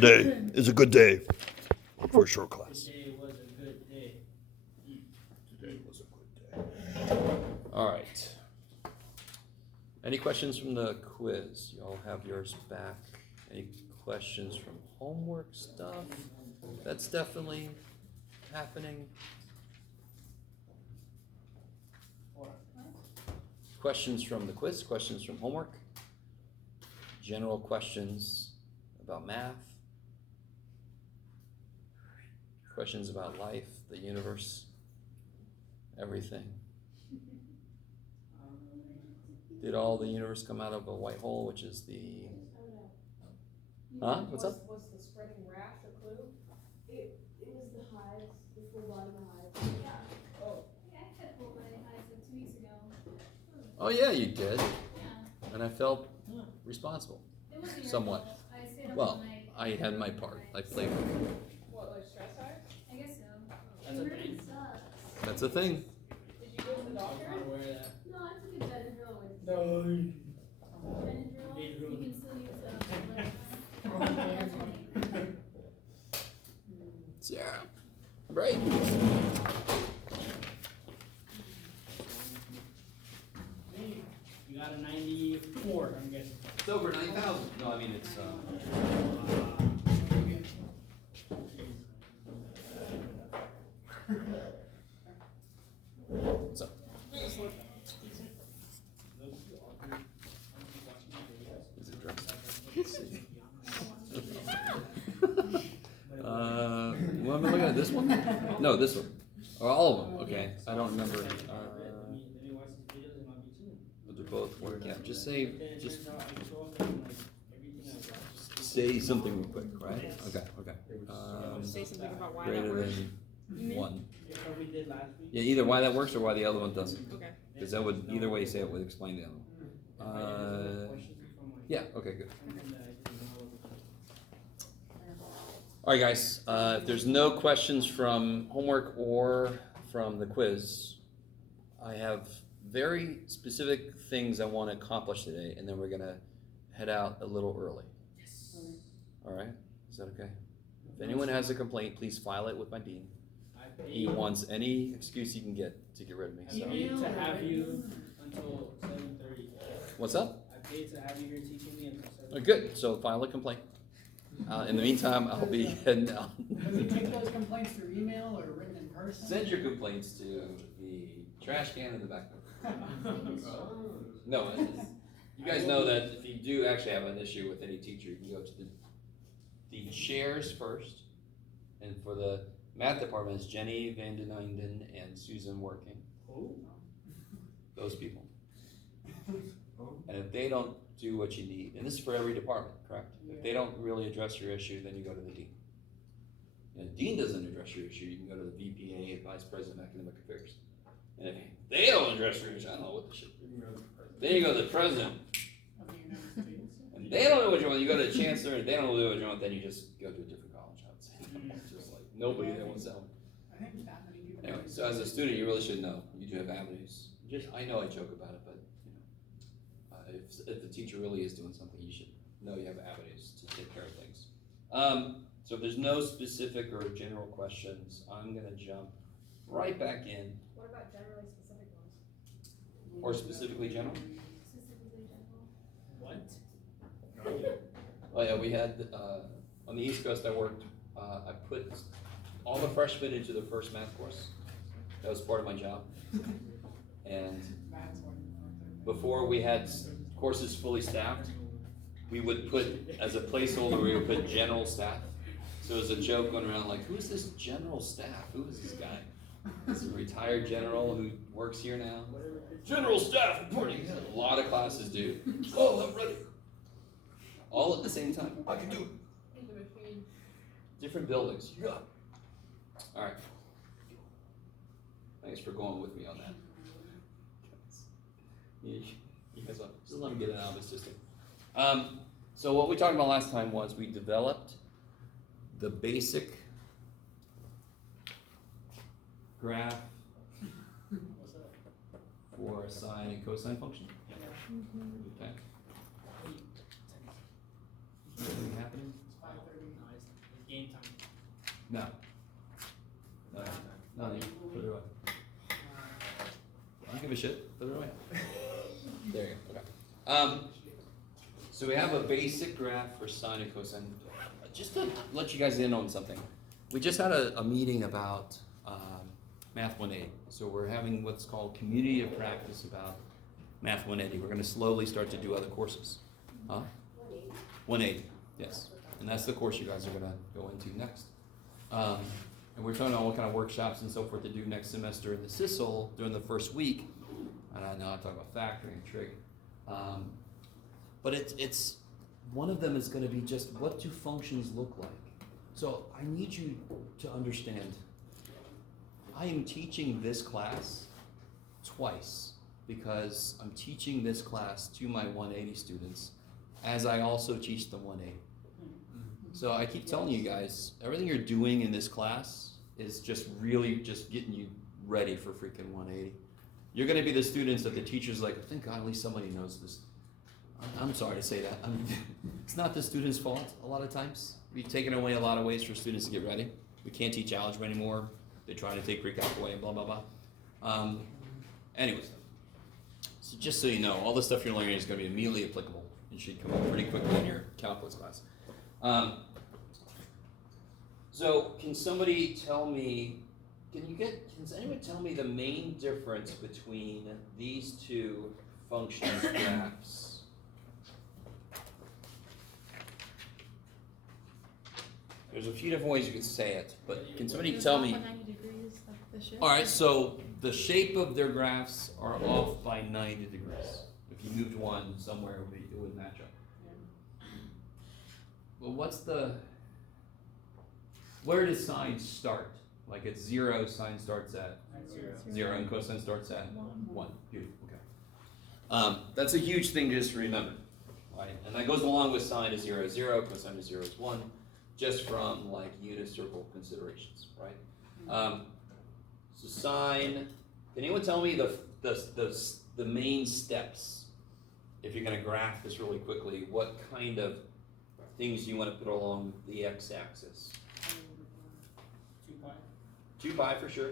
Today is a good day for a short class. Today was a good day. Today was a good day. All right. Any questions from the quiz? You all have yours back. Any questions from homework stuff? That's definitely happening. Questions from the quiz, questions from homework, general questions about math, questions about life, the universe, everything. Did all the universe come out of a white hole, which is the... Huh? What's up? Was the spreading rash a clue? It was the hives, the full body hives. Yeah. Oh. Yeah, I had full body hives like 2 weeks ago. Oh yeah, you did. Yeah. And I felt responsible. It wasn't your Somewhat. fault. I stayed up Well, all night. I had my part. I played. What, like stress hives? I guess so. That's a It really thing. sucks. That's a thing. Did you go to the I was doctor? not aware of that. No, I took a Benadryl with No. Benadryl. Benadryl. You can still use Sarah. Right. Hey, you got a 94, I'm guessing. It's over 9,000. No, I mean it's. What's up? Is it dressed? Let's see. You want me to look at this one? No, this one. Or all of them. Okay. I don't remember. They're both work. Yeah. Just say something real quick, right? Okay. Okay. Say something about why that Greater works. than 1. We did last week. Yeah, either why that works or why the other one doesn't. Okay. Because that would, either way you say it would explain the other one. Yeah, okay, good. Alright guys, if there's no questions from homework or from the quiz, I have very specific things I want to accomplish today, and then we're going to head out a little early. Yes. Alright, is that okay? If anyone has a complaint, please file it with my dean. He wants any excuse he can get to get rid of me. I So. paid to have you until 7:30. What's up? I paid to have you here teaching me until 7:30. Good, so file a complaint. In the meantime, I'll be heading out. Does he take those complaints through email or written in person? Send your complaints to the trash can in the back. No, you guys know that if you do actually have an issue with any teacher, you can go to the chairs first. And for the math department, it's Jenny Van Den Einden and Susan Working. Oh. Those people. And if they don't do what you need, and this is for every department, correct? If they don't really address your issue, then you go to the dean. And if the dean doesn't address your issue, you can go to the VPA, Vice President of Academic Affairs. And if they don't address your issue, I don't know what the shit. Then you go to the president. And they don't know what you want, you go to the chancellor, and they don't know what you want, then you just go to a different college, I would say. It's just like, nobody there wants that one. I think that many people. Anyway, so as a student, you really should know, you do have avenues. I know I joke about it, but, you know, if the teacher really is doing something, you should know you have avenues to take care of things. So if there's no specific or general questions, I'm gonna jump right back in. What about generally specific ones? Or specifically general? Specifically general. What? Oh yeah, we had, on the East Coast I worked, I put all the freshmen into the first math course. That was part of my job. And before we had courses fully staffed, we would put, as a placeholder, we would put general staff. So it was a joke going around like, who's this general staff? Who is this guy? This is a retired general who works here now. General staff reporting. A lot of classes do. Oh, I'm ready. All at the same time. I can do it. The machine. Different buildings. Yeah. All right. Thanks for going with me on that. You guys, just let me get it out of the system. So what we talked about last time was we developed the basic graph for a sine and cosine function. Okay. Anything happening? No. No, no, you put it away. I don't give a shit, put it away. There you go, okay. So we have a basic graph for sine and cosine. Just to let you guys in on something, we just had a meeting about Math 180. So we're having what's called community of practice about Math 180. We're gonna slowly start to do other courses. Huh? 180, yes. And that's the course you guys are gonna go into next. And we're talking about what kind of workshops and so forth to do next semester in the CISL during the first week. And I know I talk about factoring and trig. But it's one of them is going to be just what do functions look like? So I need you to understand, I am teaching this class twice because I'm teaching this class to my 180 students as I also teach the 180. So I keep telling you guys, everything you're doing in this class is just really just getting you ready for freaking 180. You're going to be the students that the teacher's like, thank God at least somebody knows this. I'm sorry to say that. It's not the student's fault a lot of times. We've taken away a lot of ways for students to get ready. We can't teach algebra anymore. They try to take pre-calc away and blah, blah, blah. Anyways, so just so you know, all the stuff you're learning is going to be immediately applicable. It should come up pretty quickly in your calculus class. So can somebody tell me, can anyone tell me the main difference between these two function graphs? There's a few different ways you could say it, but can somebody tell me? 90 degrees, like the shape. All right, so the shape of their graphs are off by 90 degrees. If you moved one somewhere, it would match up. Well, where does sine start? Like at 0, sine starts at 0, and cosine starts at 1. Beautiful, okay. That's a huge thing just to remember, right? And that goes along with sine is 0 is 0, cosine is 0 is 1, just from like unit circle considerations, right? So sine, can anyone tell me the main steps? If you're gonna graph this really quickly, what kind of things do you want to put along the x-axis? 2 pi. 2 pi for sure.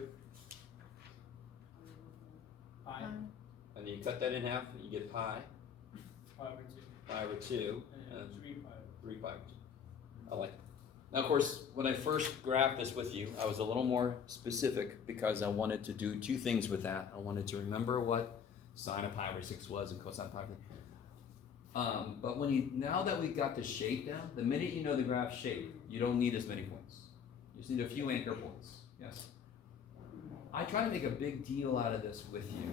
Pi. And then you cut that in half and you get pi. Pi over 2. Pi over 2. And 3 pi. 3 pi over 2. I like it. Now, of course, when I first graphed this with you, I was a little more specific because I wanted to do two things with that. I wanted to remember what sine of pi over 6 was and cosine of pi over 3. But now that we got the shape down, the minute you know the graph shape, you don't need as many points. You just need a few anchor points. Yes. I try to make a big deal out of this with you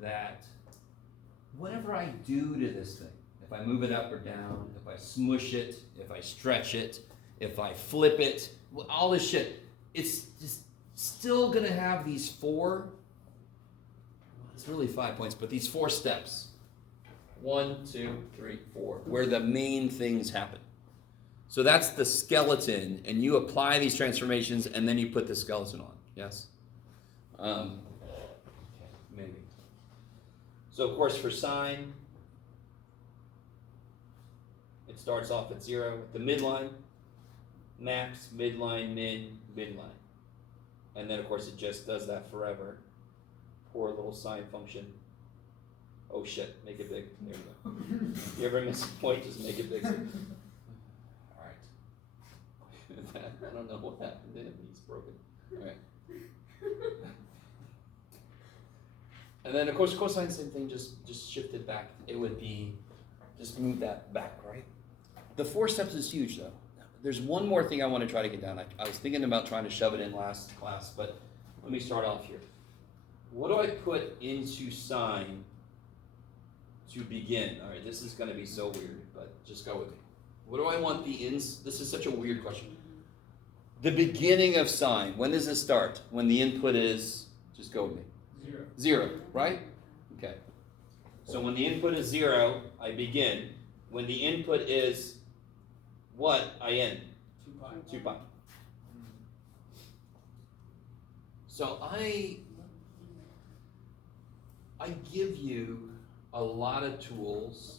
that whatever I do to this thing, if I move it up or down, if I smush it, if I stretch it, if I flip it, all this shit, it's just still gonna have these 4, it's really 5 points, but these 4 steps. 1, 2, 3, 4, where the main things happen. So that's the skeleton, and you apply these transformations, and then you put the skeleton on. Yes? Maybe. So of course for sine, it starts off at 0 with the midline, max, midline, min, midline. And then of course it just does that forever. Poor little sine function. Oh shit, make it big. There you go. You ever miss a point, just make it big. Alright. I don't know what happened to him, he's broken. Alright. And then of course cosine, same thing, just shift it back. It would be, just move that back, right? The 4 steps is huge though. There's one more thing I want to try to get down. I was thinking about trying to shove it in last class, but let me start off here. What do I put into sine to begin? All right, this is going to be so weird, but just go with me. What do I want the ins? This is such a weird question. The beginning of sine, when does it start? When the input is, just go with me. 0. 0, right? Okay. So when the input is 0, I begin. When the input is what, I end? 2 pi. 2 pi. So I give you a lot of tools.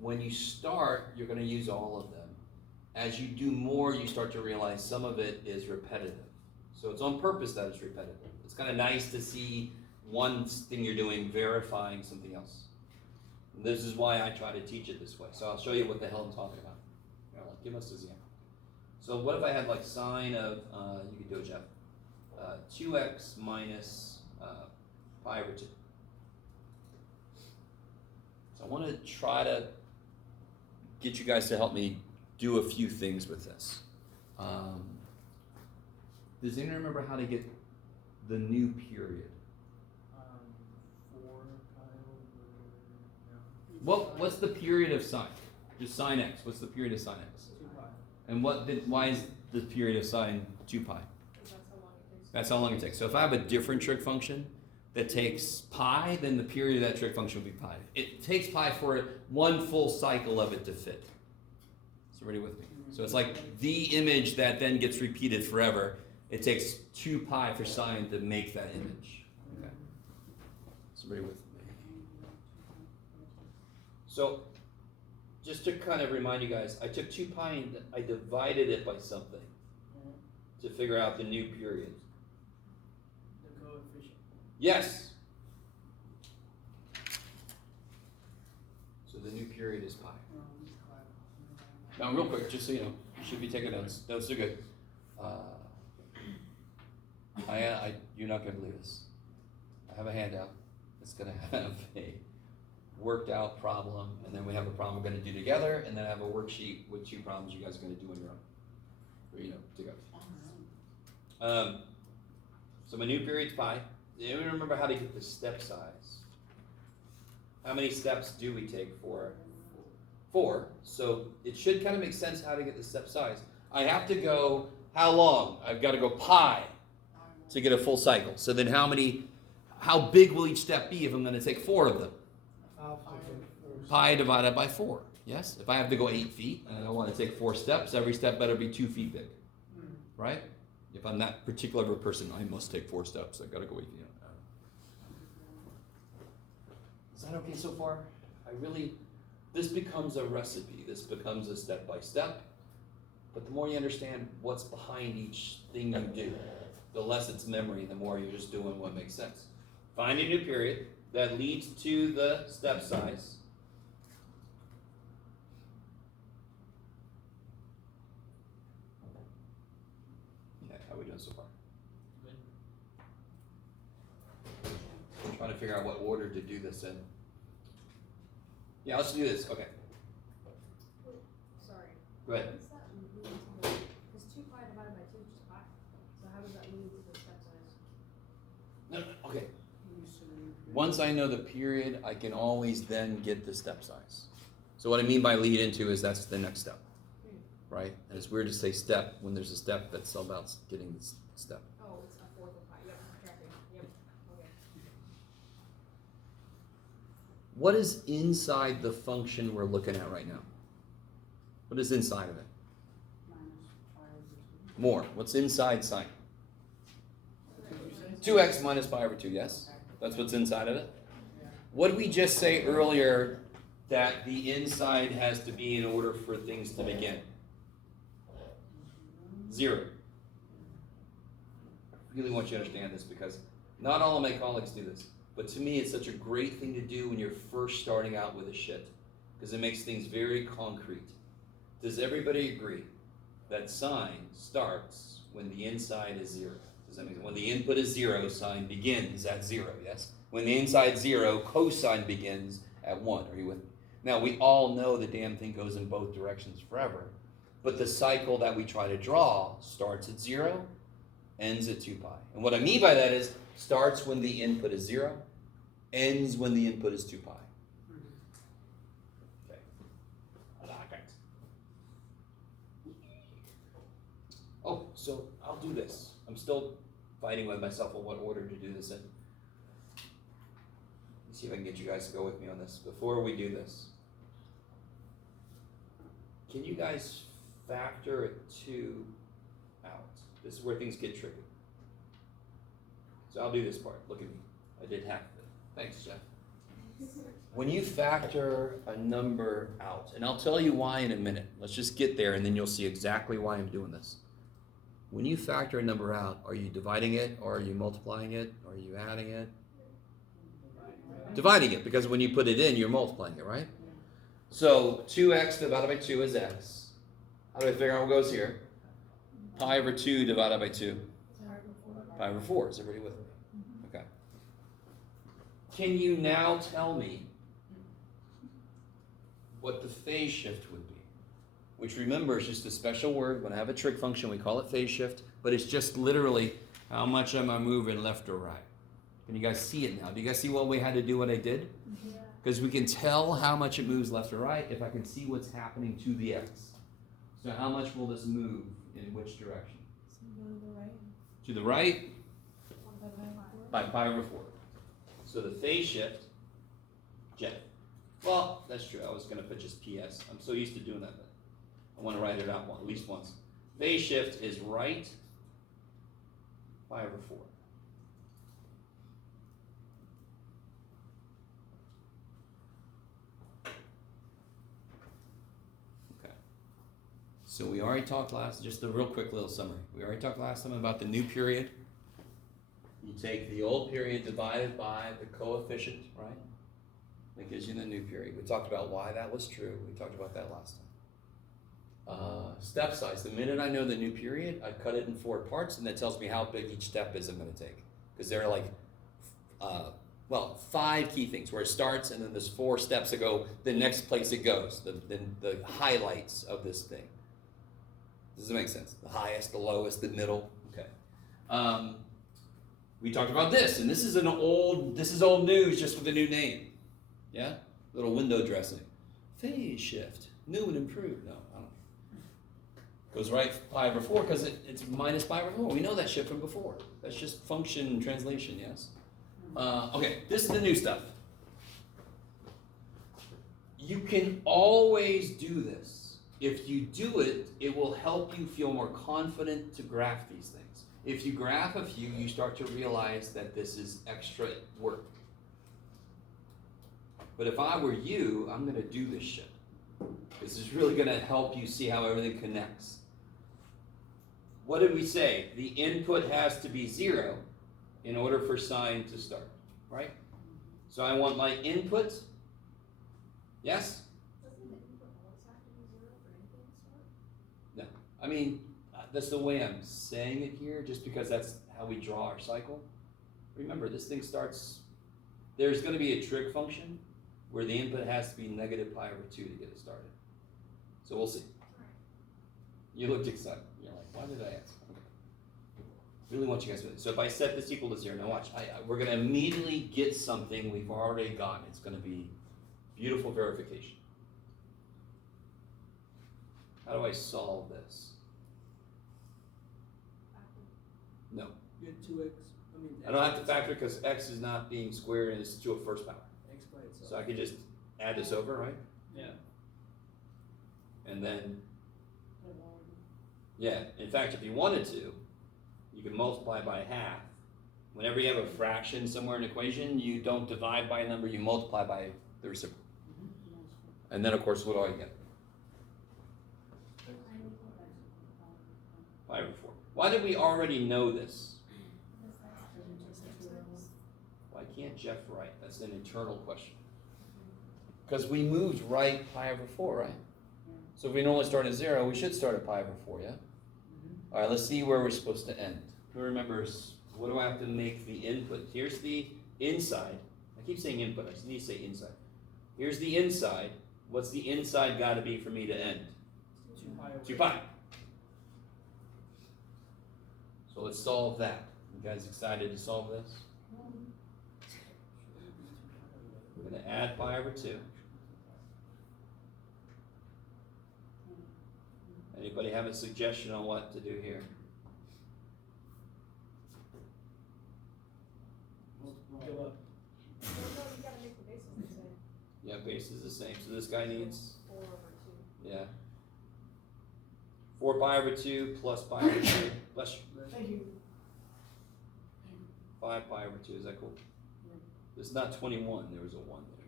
When you start, you're going to use all of them. as you do more, you start to realize some of it is repetitive. So it's on purpose that it's repetitive. It's kind of nice to see one thing you're doing verifying something else. And this is why I try to teach it this way. So I'll show you what the hell I'm talking about. Here, give us this example. So what if I had like sine of, you could do it, Jeff, 2x minus pi over 2. So I want to try to get you guys to help me do a few things with this. Does anyone remember how to get the new period? 4 pi over, no. What's the period of sine? Just sine x. What's the period of sine x? 2 pi. And why is the period of sine 2 pi? That's how long it takes. So if I have a different trig function that takes pi, then the period of that trig function will be pi. It takes pi for one full cycle of it to fit. So ready with me? So it's like the image that then gets repeated forever. It takes 2 pi for sine to make that image. Okay. So ready with me? So just to kind of remind you guys, I took 2 pi and I divided it by something to figure out the new period. The coefficient. Yes. So the new period is pi. Now, real quick, just so you know, you should be taking notes. Notes are good. You're not going to believe this. I have a handout. It's going to have a worked out problem, and then we have a problem we're going to do together, and then I have a worksheet with 2 problems you guys are going to do on your own. Or, together. So my new period's pi. Do you remember how to get the step size? How many steps do we take for 4? So it should kind of make sense how to get the step size. I have to go, how long? I've got to go pi to get a full cycle. So then how big will each step be if I'm going to take 4 of them? Pi divided by 4. Yes? If I have to go 8 feet and I want to take 4 steps, every step better be 2 feet big. Right? If I'm that particular person, I must take 4 steps. I've got to go 8 feet. Is that okay so far? This becomes a recipe. This becomes a step-by-step. But the more you understand what's behind each thing you do, the less it's memory, the more you're just doing what makes sense. Find a new period that leads to the step size. Okay, how are we doing so far? Good. I'm trying to figure out what order to do this in. Yeah, let's do this. Okay. Sorry. Go ahead. What's that lead to the, because 2 pi divided by 2 is just pi. So how does that lead to the step size? No, okay. Once I know the period, I can always then get the step size. So what I mean by lead into is that's the next step, right? And it's weird to say step when there's a step that's about getting this step. Oh, it's a fourth of pi. Yep, I'm tracking. Yep. Okay. What is inside the function we're looking at right now? What is inside of it? More. What's inside sine? 2x minus pi over 2, yes? That's what's inside of it? What did we just say earlier that the inside has to be in order for things to begin? 0. I really want you to understand this because not all of my colleagues do this. But to me, it's such a great thing to do when you're first starting out with a shit because it makes things very concrete. Does everybody agree that sine starts when the inside is 0? Does that mean when the input is 0, sine begins at 0, yes? When the inside 0, cosine begins at 1. Are you with me? Now, we all know the damn thing goes in both directions forever, but the cycle that we try to draw starts at 0, ends at 2 pi. And what I mean by that is starts when the input is 0, ends when the input is 2 pi. Okay. I like it. Oh, so I'll do this. I'm still fighting with myself on what order to do this in. Let's see if I can get you guys to go with me on this. Before we do this, can you guys factor a 2 out? This is where things get tricky. So I'll do this part. Look at me. I did half of it. Thanks, Jeff. When you factor a number out, and I'll tell you why in a minute. Let's just get there and then you'll see exactly why I'm doing this. When you factor a number out, are you dividing it, or are you multiplying it, or are you adding it? Dividing it, because when you put it in, you're multiplying it, right? So 2x divided by 2 is x. How do I figure out what goes here? Pi over 2 divided by 2. Pi over 4. Is everybody with me? Okay. Can you now tell me what the phase shift would be? Which, remember, is just a special word. When I have a trig function, we call it phase shift, but it's just literally how much am I moving left or right. Can you guys see it now? Do you guys see what we had to do, what I did? Because we can tell how much it moves left or right if I can see what's happening to the x. So how much will this move in which direction? To the right by pi over 4. So the phase shift, J. Well, that's true. I was going to put just PS. I'm so used to doing that, but I want to write it out at least once. Phase shift is right pi over 4. So we already talked just a real quick little summary. We already talked last time about the new period. You take the old period divided by the coefficient, right? That gives you the new period. We talked about why that was true. We talked about that last time. Step size. The minute I know the new period, I cut it in 4 parts, and that tells me how big each step is I'm going to take. Because there are like, 5 key things where it starts, and then there's 4 steps that go the next place it goes, the highlights of this thing. Does it make sense? The highest, the lowest, the middle. Okay. We talked about this, and this is old news just with a new name. Yeah? Little window dressing. Phase shift. New and improved. No, I don't know. Goes right pi over 4 because it's minus pi over 4. We know that shit from before. That's just function translation, yes? Okay, this is the new stuff. You can always do this. If you do it, it will help you feel more confident to graph these things. If you graph a few, you start to realize that this is extra work. But if I were you, I'm going to do this shit. This is really going to help you see how everything connects. What did we say? The input has to be 0 in order for sign to start, right? So I want my input. Yes? No. I mean, that's the way I'm saying it here, just because that's how we draw our cycle. Remember, this thing starts, there's going to be a trig function where the input has to be negative pi over 2 to get it started. So we'll see. You looked excited. You're like, why did I ask? Okay. Really want you guys to. So if I set this equal to 0, now watch. We're going to immediately get something we've already gotten. It's going to be beautiful verification. How do I solve this? No. You had 2x. I don't have to factor because x is not being squared and it's to a first power. X by itself. So I could just add this over, right? Yeah. And then, yeah, in fact, if you wanted to, you can multiply by half. Whenever you have a fraction somewhere in an equation, you don't divide by a number, you multiply by the reciprocal. And then, of course, what do I get? Pi over 4. Why did we already know this? Why can't Jeff write? That's an internal question. Because we moved right pi over 4, right? So if we normally start at 0, we should start at pi over 4, yeah? All right, let's see where we're supposed to end. Who remembers, what do I have to make the input? Here's the inside. I keep saying input, I just need to say inside. Here's the inside. What's the inside got to be for me to end? 2 pi. So let's solve that. You guys excited to solve this? We're going to add pi over 2. Anybody have a suggestion on what to do here? Go up. Yeah, base is the same. So this guy needs, 4 over 2. yeah. 4 pi over 2 plus pi over 2. Bless you. Thank you. 5 pi over 2. Is that cool? It's not 21. There was a 1 there.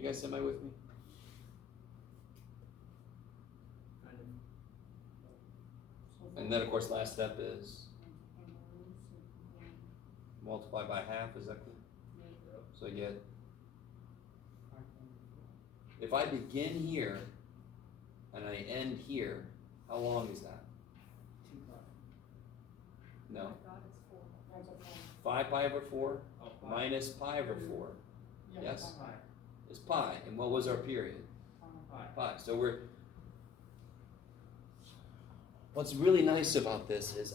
You guys semi with me? Kind of. And then of course last step is multiply by half, is that clear? So I get, if I begin here and I end here, how long is that? No. Oh my God, it's 4. 5 pi over 4 Oh, pi. minus pi over 4 Yes. Pi. is pi. And what was our period? Pi. Pi. So we're, what's really nice about this is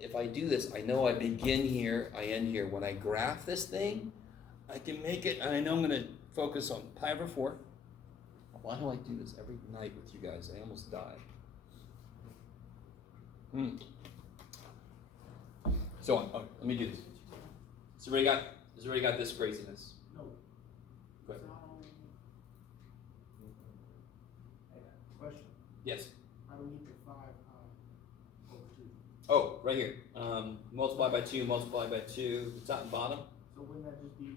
if I do this, I know I begin here, I end here. When I graph this thing, I can make it, and I know I'm going to focus on pi over 4. Why do I do this every night with you guys? I almost died. So let me do this. Has everybody got this craziness? No. Go ahead. Question. Yes. How do we get the 5 over 2? Oh, right here. Multiply by 2, multiply by 2. The top and bottom. So wouldn't that just be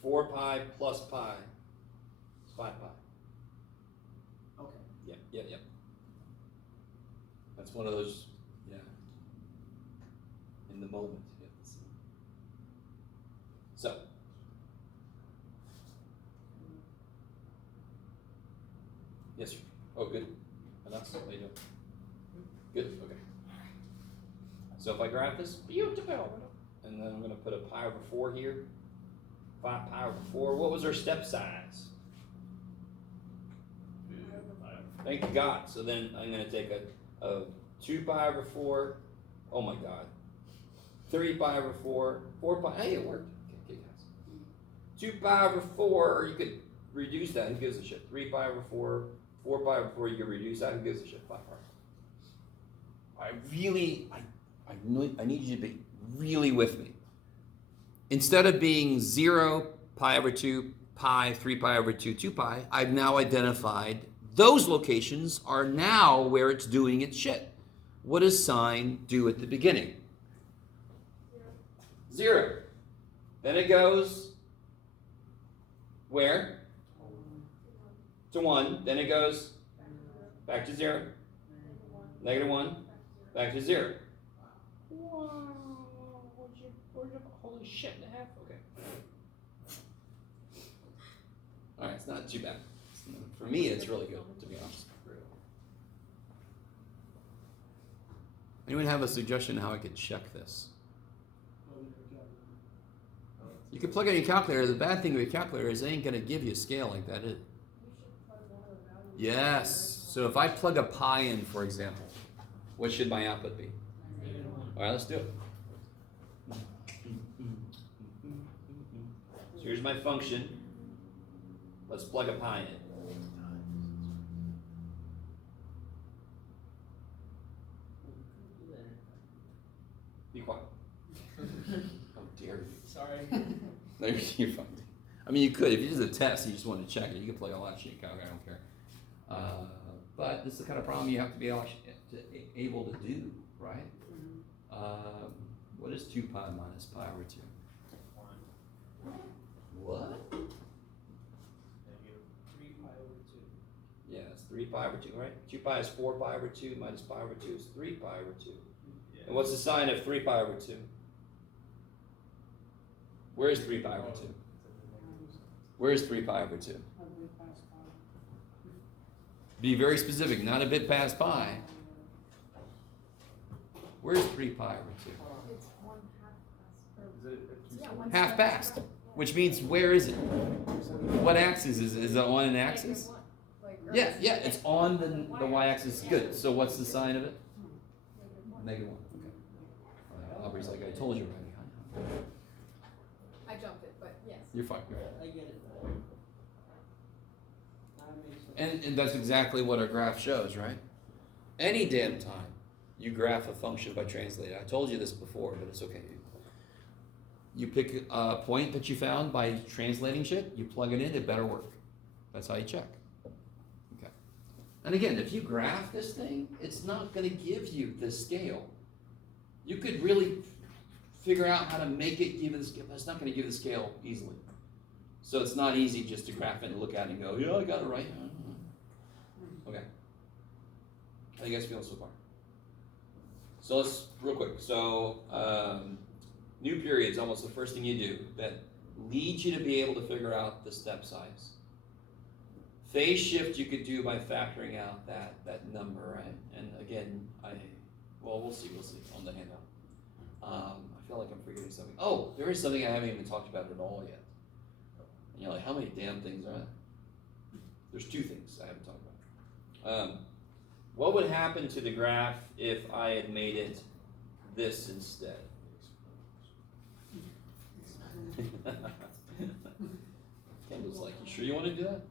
4 pi plus pi is 5 pi. okay? Yeah. That's one of those, yeah. In the moment, you have to see. So. Yes, sir. Oh, good. Enough? How you doing? Good, okay. So if I graph this, beautiful. And then I'm going to put a pi over 4 here. 5 pi over 4. What was our step size? Thank God. So then I'm going to take a 2 pi over 4. Oh my God. 3 pi over 4. 4 pi. Hey, it worked. Okay, guys. 2 pi over 4. You could reduce that. Who gives a shit? 3 pi over 4. 4 pi over 4. You could reduce that. Who gives a shit? 5 pi. I need you to be really with me. Instead of being 0, pi over 2, pi, 3 pi over 2, 2 pi, I've now identified those locations are now where it's doing its shit. What does sine do at the beginning? 0. Then it goes where? To 1. Then it goes back to 0. Negative 1. Back to 0. Wow. Holy shit and a half. Okay. Alright, it's not too bad. For me, it's really good, to be honest. Anyone have a suggestion how I could check this? You can plug in your calculator. The bad thing with your calculator is they ain't going to give you a scale like that. Yes. So if I plug a pi in, for example, what should my output be? All right, let's do it. So here's my function. Let's plug a pi in. Be quiet. How dare you? Sorry. No, you're fine. I mean, you could. If you did a test, you just wanted to check it, you could plug a lot of shit in calculator, I don't care. But this is the kind of problem you have to be able to do, right? What is 2 pi minus pi over 2? 1. What? Negative 3 pi over 2. Yeah, it's 3 pi over 2, right? 2 pi is 4 pi over 2 minus pi over 2 is 3 pi over 2. Yeah. And what's the sign of 3 pi over 2? Where is 3 pi over 2? Where is 3 pi over 2? Be very specific, not a bit past pi. Where's 3 pi over 2? It's 1 half past. Half past, which means where is it? What axis is it? Is it on an axis? Yeah, it's on the y-axis. Good. So what's the sign of it? Negative 1. Okay. Aubrey's like, I told you already. I jumped it, but yes. You're fine. I get it. That makes sense. And that's exactly what our graph shows, right? Any damn time you graph a function by translating. I told you this before, but it's okay. You pick a point that you found by translating shit, you plug it in, it better work. That's how you check. Okay. And again, if you graph this thing, it's not going to give you the scale. You could really figure out how to make it give the scale, but it's not going to give the scale easily. So it's not easy just to graph it and look at it and go, yeah, I got it right. Okay. How you guys feeling so far? So let's, real quick. So, new period is almost the first thing you do that leads you to be able to figure out the step size. Phase shift you could do by factoring out that number, right? And again, we'll see on the handout. I feel like I'm forgetting something. Oh, there is something I haven't even talked about at all yet. And you're like, how many damn things are there? There's two things I haven't talked about. What would happen to the graph if I had made it this instead? Kendall's like, you sure you want to do that?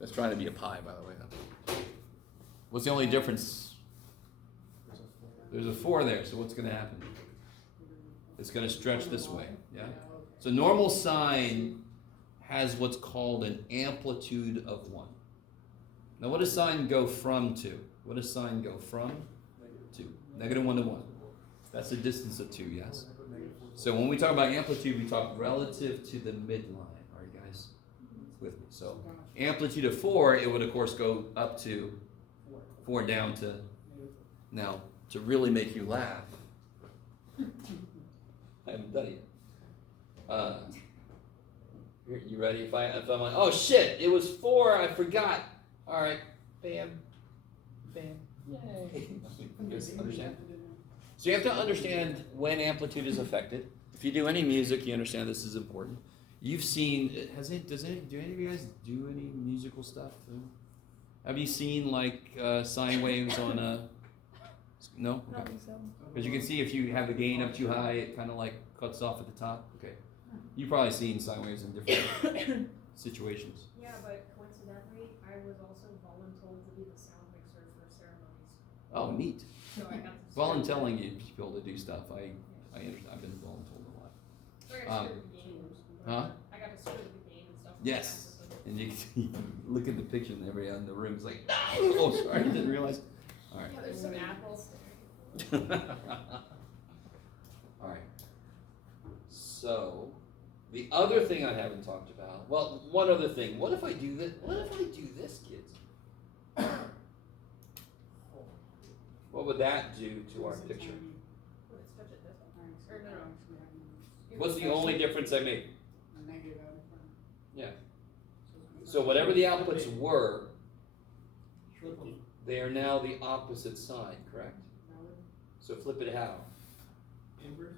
That's trying to be a pie, by the way. What's the only difference? There's a 4 there, so what's going to happen? It's going to stretch this way, yeah? So normal sine has what's called an amplitude of 1. Now what does sine go from to? What does sine go from to? Negative 1 to 1. That's a distance of 2, yes? So when we talk about amplitude, we talk relative to the midline. Are you guys with me? So amplitude of 4, it would of course go up to 4 down to, now to really make you laugh, I haven't done it yet. You ready? If I'm like, oh shit, it was 4, I forgot. All right, bam, bam, yay. You guys understand? So you have to understand when amplitude is affected. If you do any music, you understand this is important. You've seen, do any of you guys do any musical stuff? Have you seen like sine waves on a, no? Okay. Because you can see if you have the gain up too high, it kind of like cuts off at the top. Okay. You've probably seen sine waves in different situations. Yeah, but coincidentally, I was also voluntold to be the sound mixer for ceremonies. Oh, neat. So I got to Voluntelling you people to do stuff. I understand. I've been voluntold a lot. So I got to screw with the game. Huh? I got to screw with the game and stuff. Yes. And you look at the picture and everybody in the room is like, no! Oh, sorry, I didn't realize. All right. Yeah, there's some apples. All right. So, the other thing I haven't talked about, well, one other thing. What if I do this? What if I do this, kids? What would that do to our picture? Would it stretch it this way? Or no? What's the only difference I made? Negative. Yeah. So whatever the outputs were, they are now the opposite side, correct? So flip it how? Inverse?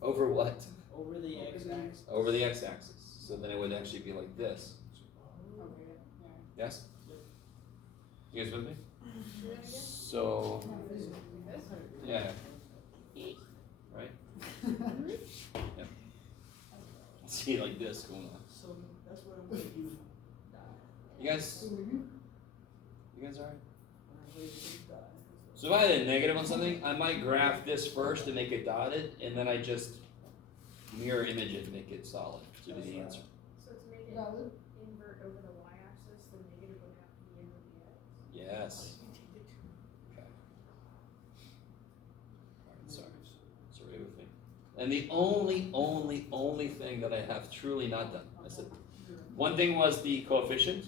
Over what? Over the x-axis. Over the x-axis. So then it would actually be like this. Yes? You guys with me? So, yeah. Right? Yeah. See, like this going on. So that's what I'm going to do. You guys alright? So if I had a negative on something, I might graph this first and make it dotted, and then I just mirror image it and make it solid to be the answer. So to make it invert over the y-axis, the negative would have to be under the x. Yes. Okay. Alright, sorry. Sorry with me. And the only thing that I have truly not done, I said, one thing was the coefficient.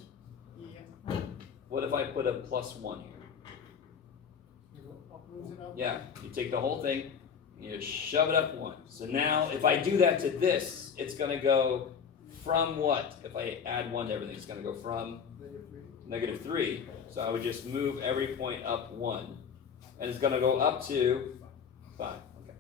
Yeah. What if I put a +1 here? Yeah, you take the whole thing, you shove it up 1. So now, if I do that to this, it's going to go from what? If I add 1 to everything, it's going to go from -3. So I would just move every point up 1. And it's going to go up to 5. Okay.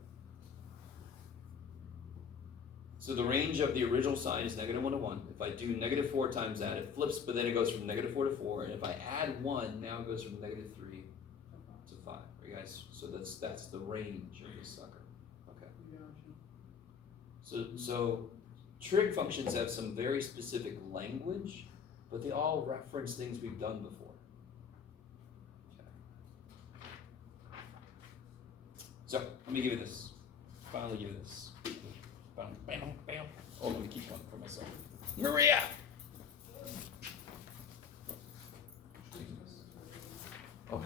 So the range of the original sign is -1 to 1. If I do -4 times that, it flips, but then it goes from -4 to 4. And if I add 1, now it goes from -3 to 5. Are you guys? So that's the range of the sucker. Okay. So trig functions have some very specific language, but they all reference things we've done before. Okay. So let me give you this. Finally give you this. Bam, bam, bam. Oh, let me keep one for myself. Maria! Oh.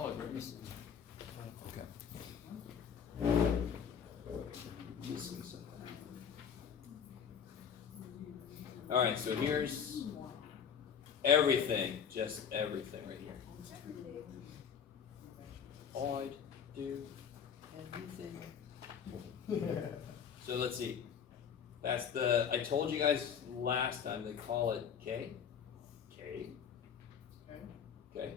Oh, we're missing. Okay. Missing something. All right, so here's everything, just everything right here. All I do, everything. So let's see. That's the, I told you guys last time they call it K. K. Okay. Okay.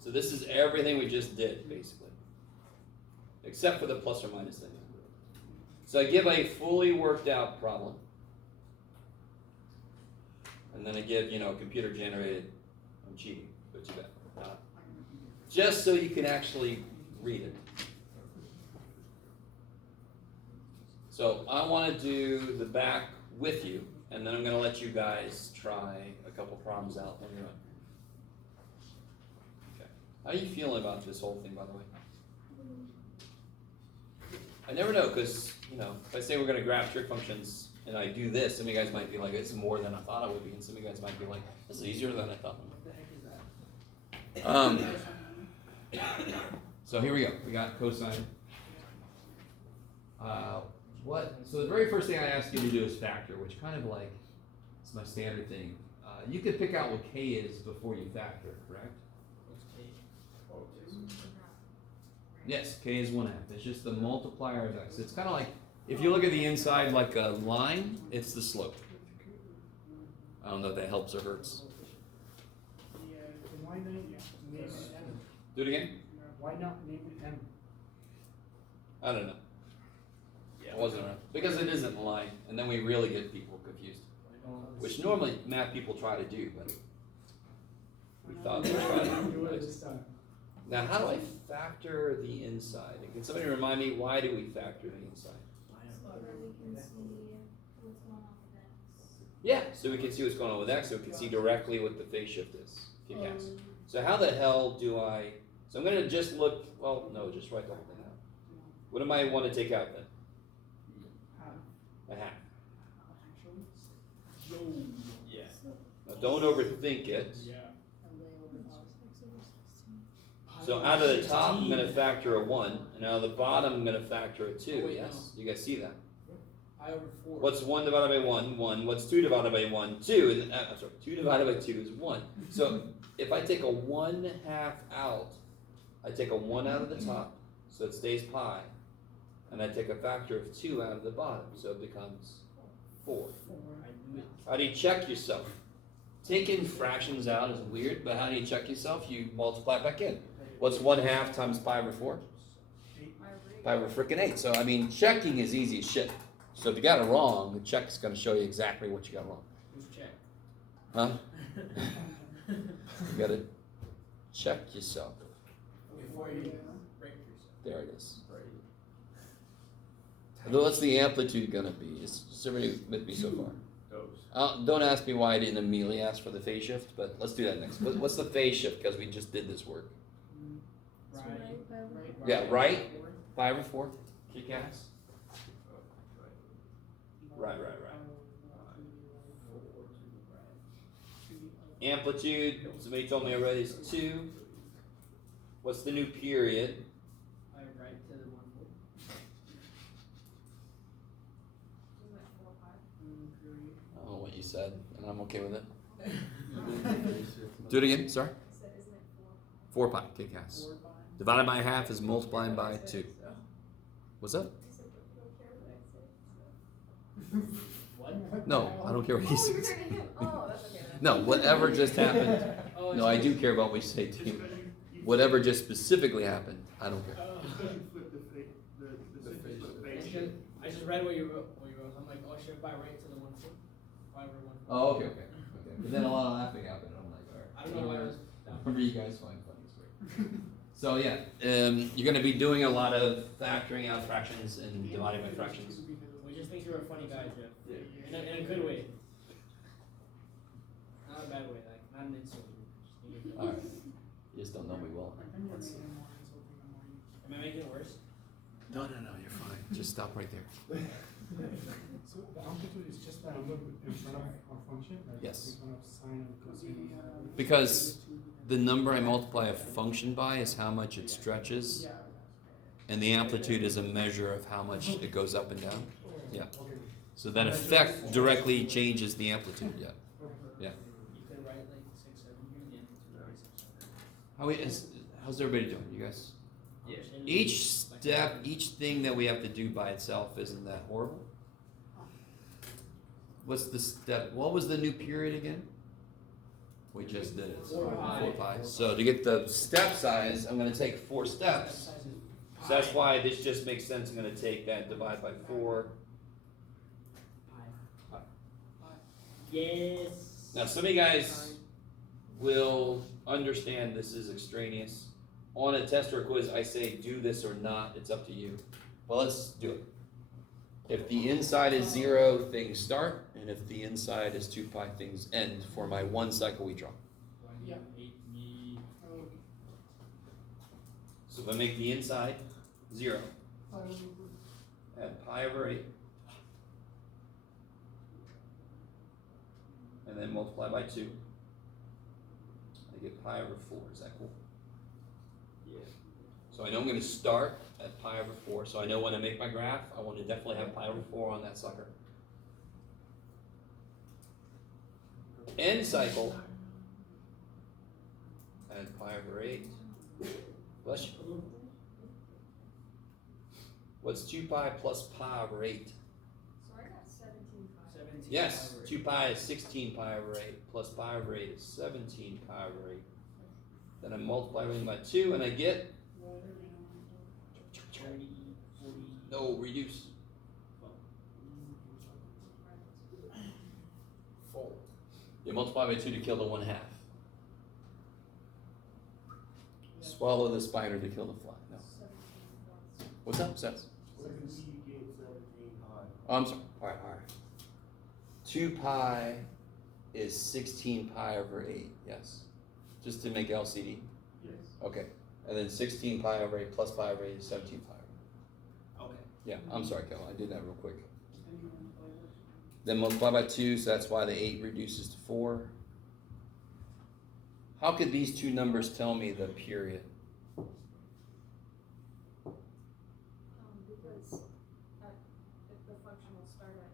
So this is everything we just did, basically. Except for the plus or minus thing. So I give a fully worked out problem. And then I give, computer generated. I'm cheating, but you bet. Just so you can actually read it. So I want to do the back with you, and then I'm going to let you guys try a couple problems out on your own. Okay. How are you feeling about this whole thing, by the way? I never know, because, if I say we're going to graph trig functions and I do this, some of you guys might be like, it's more than I thought it would be, and some of you guys might be like, this is easier than I thought. What the heck is that? So here we go. We got cosine. So the very first thing I ask you to do is factor, which kind of like, it's my standard thing. You could pick out what k is before you factor, correct? Yes, k is 1/2. It's just the multiplier of x. It's kind of like, if you look at the inside like a line, it's the slope. I don't know if that helps or hurts. Yeah, why not name it M? Do it again? Why not name it M? I don't know. It wasn't enough. Because it isn't a line, and then we really get people confused. Which normally math people try to do, but we thought we'd try Do it to. this time. Now, how do I factor the inside? And can somebody remind me, why do we factor the inside? So that we can see what's going on with X. Yeah, so we can see what's going on with x, so we can see directly what the phase shift is. Kick ass. So how the hell do I, so I'm going to just look, well, no, just write the whole thing out. What am I want to take out then? A half. Yeah. Now, don't overthink it. Yeah. So out of the top, I'm going to factor a 1, and out of the bottom, I'm going to factor a 2, yes? You guys see that? I over 4. What's 1 divided by 1? 1. What's 2 divided by 1? 2. And, I'm sorry, 2 divided by 2 is 1. So if I take a 1/2 out, I take a 1 out of the top, so it stays pi. And I take a factor of 2 out of the bottom, so it becomes 4. I knew it. How do you check yourself? Taking fractions out is weird, but how do you check yourself? You multiply it back in. What's 1/2 times pi over 4? Pi over frickin' 8. So, I mean, checking is easy as shit. So if you got it wrong, the check is going to show you exactly what you got wrong. Who's check? Huh? You got to check yourself. Before you break yourself. There it is. What's the amplitude going to be? Is everybody with me so far? Don't ask me why I didn't immediately ask for the phase shift, but let's do that next. What's the phase shift? Because we just did this work. Yeah, right? Pi over 4. Kick ass. Right. Amplitude, somebody told me already, is 2. What's the new period? I write to the 1 volt. Isn't it 4 pi? I don't know what you said, and I'm okay with it. Do it again, sorry. I said, isn't it 4 4 pi? pi, kick ass. Divided by half is multiplying by 2. What's that? I said, but you don't care what I say, so. What? No, I don't care what you Oh, you're say. turning him. Oh, that's okay. No, whatever just happened. Oh, No, I do care about what you say to you. Whatever just specifically happened, I don't care. I just read what you wrote. I'm like, oh, should I write to the 1 volt? Pi over 1 volt. Oh, okay. But then a lot of laughing happened. I'm like, all right. I don't know why I was. Whatever you guys find funny is great. So yeah, you're going to be doing a lot of factoring out fractions and dividing by fractions. We just think you're a funny guy, Jeff. In a good way. Not a bad way, like not an insult. All right. You just don't know me well. Let's see. Am I making it worse? No, you're fine. Just stop right there. So the amplitude is just the number in front of our function, right? Yes. In front of sine and cosine. Because the number I multiply a function by is how much it stretches, and the amplitude is a measure of how much it goes up and down. Yeah. So that effect directly changes the amplitude. Yeah. Yeah. You could write like 6, 7 here, and the How's everybody doing? You guys? Yeah. Each step, each thing that we have to do by itself isn't that horrible. What's the step? What was the new period again? We just did it. 4 pi. 4 pi. So to get the step size, I'm going to take 4 steps. So that's why this just makes sense. I'm going to take that, divide by 4. Yes. Now, some of you guys will understand this is extraneous. On a test or a quiz, I say do this or not. It's up to you. Well, let's do it. If the inside is 0, things start, and if the inside is 2 pi, things end for my 1 cycle we draw. Yeah. So if I make the inside 0, add pi over 8, and then multiply by 2, I get pi over 4. Is that cool? Yeah. So I know I'm going to start at pi over 4, so I know when I make my graph, I want to definitely have pi over 4 on that sucker. End cycle, add pi over 8. Bless you. What's 2 pi plus pi over 8? So I got 17 pi. 17 Yes, pi over 2 pi is 16 pi over 8, plus pi over 8 is 17 pi over 8. Then I multiply everything by 2, and I get, 30, 40. no, reduce. Fold. You multiply by 2 to kill the 1/2. Swallow the spider to kill the fly. No. What's up, Seth? Oh, I'm sorry. All right. 2 pi is 16 pi over 8, yes. Just to make LCD? Yes. Okay. And then 16 pi over 8 plus pi over 8 is 17 pi over 8. Okay. Yeah, I'm sorry, Kel. I did that real quick. Then multiply by 2, so that's why the 8 reduces to 4. How could these two numbers tell me the period? Because if the function will start at,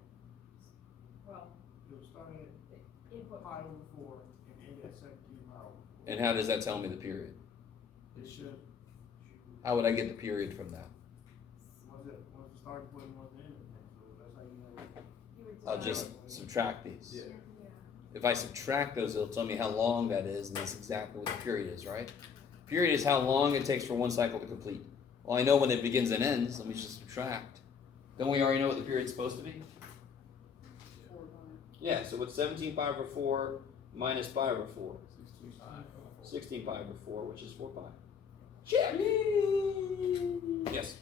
well, It'll start at the input. pi over 4 and end at 17 pi over 4. And how does that tell me the period? It should. How would I get the period from that? Once the starting point and once the ending point. So that's how you know. You would I'll divide- just subtract these. Yeah. If I subtract those, it'll tell me how long that is, and that's exactly what the period is, right? Period is how long it takes for one cycle to complete. Well, I know when it begins and ends, let me just subtract. Then we already know what the period's supposed to be? Yeah, so what's 17 pi over 4 minus pi over 4? 16 pi over 4, which is 4 pi. Check! Yes.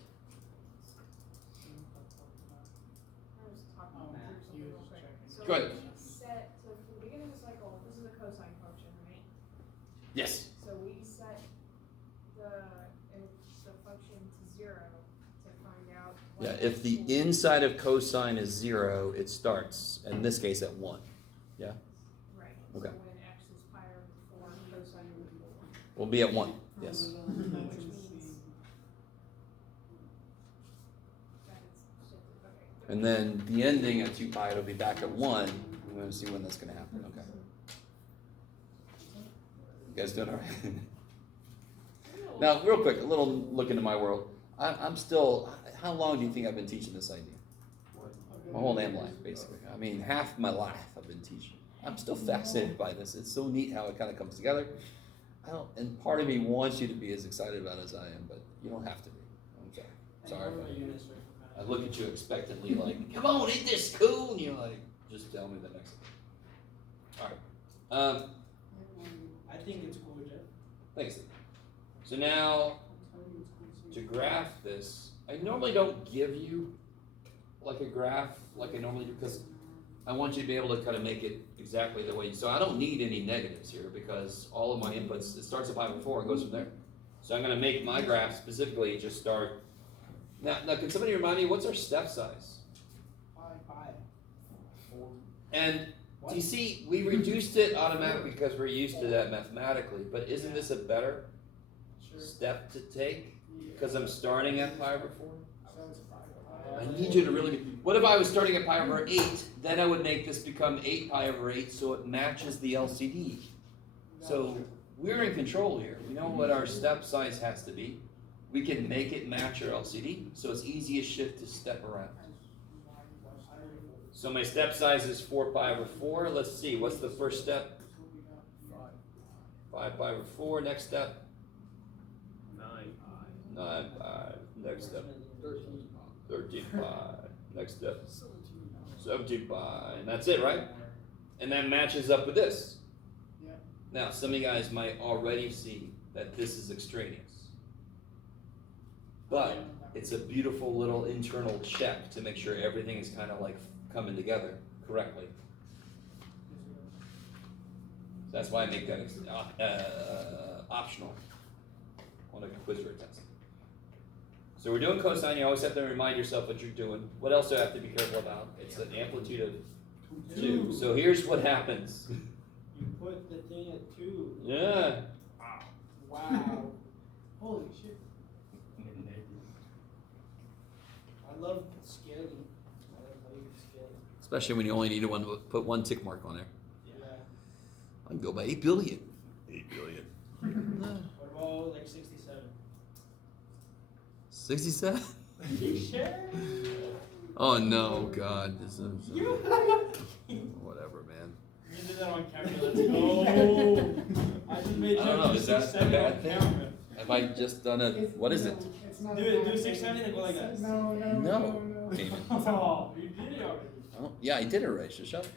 I was talking about something You real was quick. checking. So Go ahead. we set, so from the beginning of the cycle, this is a cosine function, right? Yes. So we set the function to 0 to find out. what Yeah, if the actual- inside of cosine is 0, it starts, in this case, at 1. Right, Okay. so when x is pi over 4, cosine would be 1. We'll be at 1, yes. Which means that it's shifted, okay. And then the ending at 2 pi, it'll be back at 1. We're going to see when that's going to happen, okay? You guys doing all right? Now, real quick, a little look into my world. I'm still, how long do you think I've been teaching this idea? My whole damn life, basically. I mean, half my life I've been teaching. I'm still fascinated by this. It's so neat how it kind of comes together. And part of me wants you to be as excited about it as I am, but you don't have to be. I'm sorry. Sorry. I look at you expectantly like, come on, ain't this cool? And you're like, just tell me the next thing. All right. I think it's cool, Jeff. Thanks. So now, to graph this, I normally don't give you like a graph like I normally do because I want you to be able to kind of make it exactly the way. So I don't need any negatives here because all of my inputs, it starts at pi over 4 and goes from there. So I'm going to make my graph specifically just start. Now, can somebody remind me, what's our step size? Pi. 4. And Do you see, we reduced it automatically because we're used to that mathematically, but isn't this a better Sure. step to take? Because I'm starting at pi over 4? So it's 5 pi. I need you to really be, what if I was starting at pi over 8? Then I would make this become 8 pi over 8 so it matches the LCD. So we're in control here. We know what our step size has to be. We can make it match our LCD, so it's easy as shit to step around. So my step size is 4 pi over 4. Let's see, what's the first step? 5 pi over 4. Next step? 9 pi. Next step? 13 pi. Next step? 17 pi. And that's it, right? And that matches up with this. Yeah. Now, some of you guys might already see that this is extraneous. But it's a beautiful little internal check to make sure everything is kind of like coming together correctly. So that's why I make that optional on a quiz or a test. So we're doing cosine. You always have to remind yourself what you're doing. What else do I have to be careful about? It's an amplitude of 2. So here's what happens. You put the thing at 2. Yeah. Wow. Holy shit. I love scaling. I love how you scale. Especially when you only need to put one tick mark on there. Yeah. I can go by 8 billion. 8 billion. What about like 67? 67? You sure? Oh no, God. This is whatever, man. You did that on camera. Let's go. I just made I don't know, sure is that a 67 bad on thing? camera. Have I just done a, what is it? It's not Do 670 and go like that. No. No. Damn it. Oh, you did it already. Oh, yeah, I did it right, so shut up.